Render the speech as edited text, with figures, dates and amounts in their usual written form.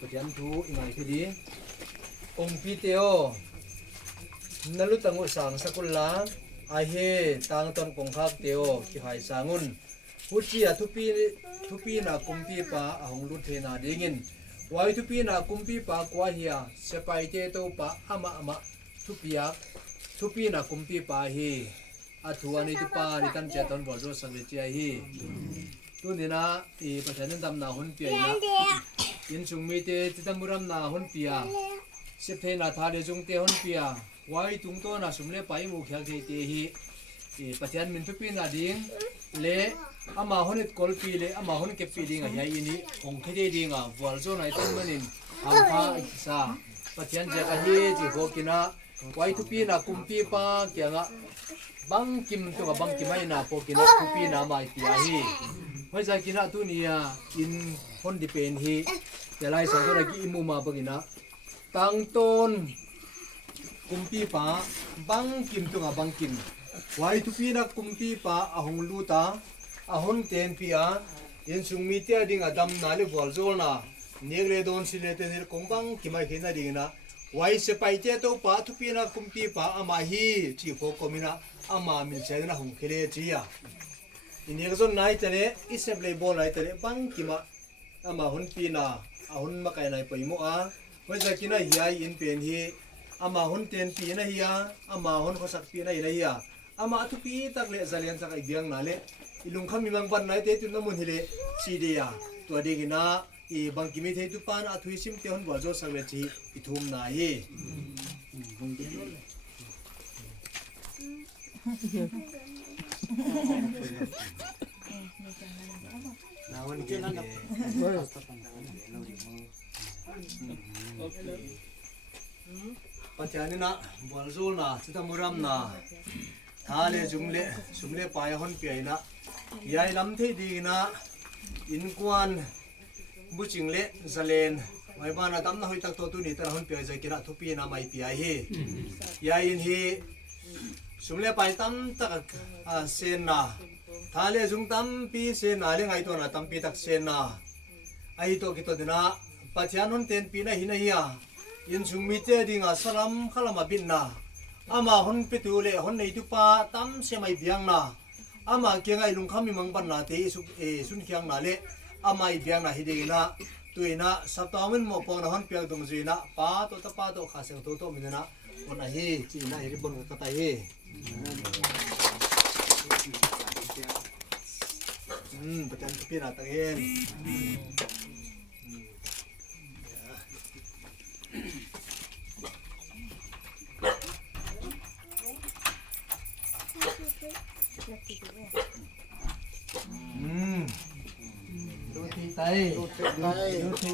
ประจำทุอีไงทีดีองค์พิเตโอนลุตังอุสังสกุลลาอาเฮตังตนกงคักเตโอที่หายสางุนพุชีทุปีนากุมปีปาอหงลุเทนาเดงินวายทุปีนากุมปีปากว่าเฮียเสไปเจโตปาamaทุปีนากุมปีปาเฮอาทัวนิทุปาดิตันเจตอนบอลโรสังเวจีเฮตุนี่นะประชาชนดำนาหุ่นเปียนะยินสุงมีเตติตมุรัมนาหุ่นเปียเสพเทนาทาเดจงเตหุ่นเปียวายตุงโตนาสุมเลไปมุขยักเตหิประชาชนมินทุปีนาดิ้งเลอามาหุ่นกอลปีเลอามาหุ่นเก็บปีดิ้งอ่ะยัยนี่องค์ที่ดิ้งอ่ะวัลโซนไอตันมันินอัมพาอิสาประชาชนจะกันฮีจิโกกินะวายทุปีนากุมปีปาเกี่ยงอ่ะบังกิมตัวบังกิมไม่นาโปกินะทุปีนามาอิยาฮีเมื่อใจกินตัวนี้อินคนที่เป็นฮีแต่ลายสองตัวกี้อิมูมาบกินะตั้งต้นกุมปีป้าบังกิมตัวบังกิมไว้ทุกปีนักกุมปีป้าอาหงลูตาอาหงเต็นปีอินสุงมีเตียดิ่งดำนาลิวอลโซนะเนียกเลดอนสิเลเตนิรคงบังกิมาเห็นดิ่งนะไว้เสไปเจตัวป้าทุกปีนักกุมปีป้าอามาฮีจีโฟกมินะอามามิลเชนะหงเคเลจียอินเดียก็ส่วนนายเจเล่อิสเบลบอลนายเจเล่บังกิมาอามาหุ่นปีน่ะอาหุ่นมาไกลนายไปมั่วเมื่อจะกินอะไรอินเป็นฮีอามาหุ่นเต็นปีน่ะฮีอามาหุ่นข้อสักปีน่ะฮีอามาทุกปีตักเละจะเลี้ยงสักไอเดียงนั่นเละอิลุงขมิมังบันนายเตตุนน้ำมันฮีเละชีเดียตัวเด็กน่ะบังกิมิเทตุปานอาทุยซิมเตหุ่นวัวโจสักเวทีอิทุมนายนาวันเกิดปัจจัยนี้นะบอลซูนะสิตามุรัมนะทาเลจุมเลปายหุ่นเปียนะยายลำเทดีนะอินกวนบุจิงเลซาเลนไว้บ้านนะตั้มนะหอยตักตัวตุนี่ตาหุ่นเปียใจกินทุปีนะไม่เปียเฮยายอินเฮสุมเลไปตั้มตักเซนนะทาเลจุงตั้มปีเซนนะเลงไอตัวนะตั้มปีตักเซนนะไอตัวกิตัวเดนะปัจจัยนั้นเต็นปีนะหินะเฮียยินสุงมีเจดิงาสลัมขลมาบินนะอามาหุ่นปิตูเลหุ่นในทุปาตั้มเสมัยเบียงนะอามาเกียงไอลุงขมิมังบันนาเตสุนเคียงนาเลอามาเบียงนะฮิเดนะตัวนะสัตว์มันหมอปองนะหุ่นเปียกตรงจีนะป้าตัวตาป้าตัวข้าเสียงตัวมินนะวันไหนจีน่าฮิริบนกระต่ายประจันทุปีนะตังเองดูทีไตดูที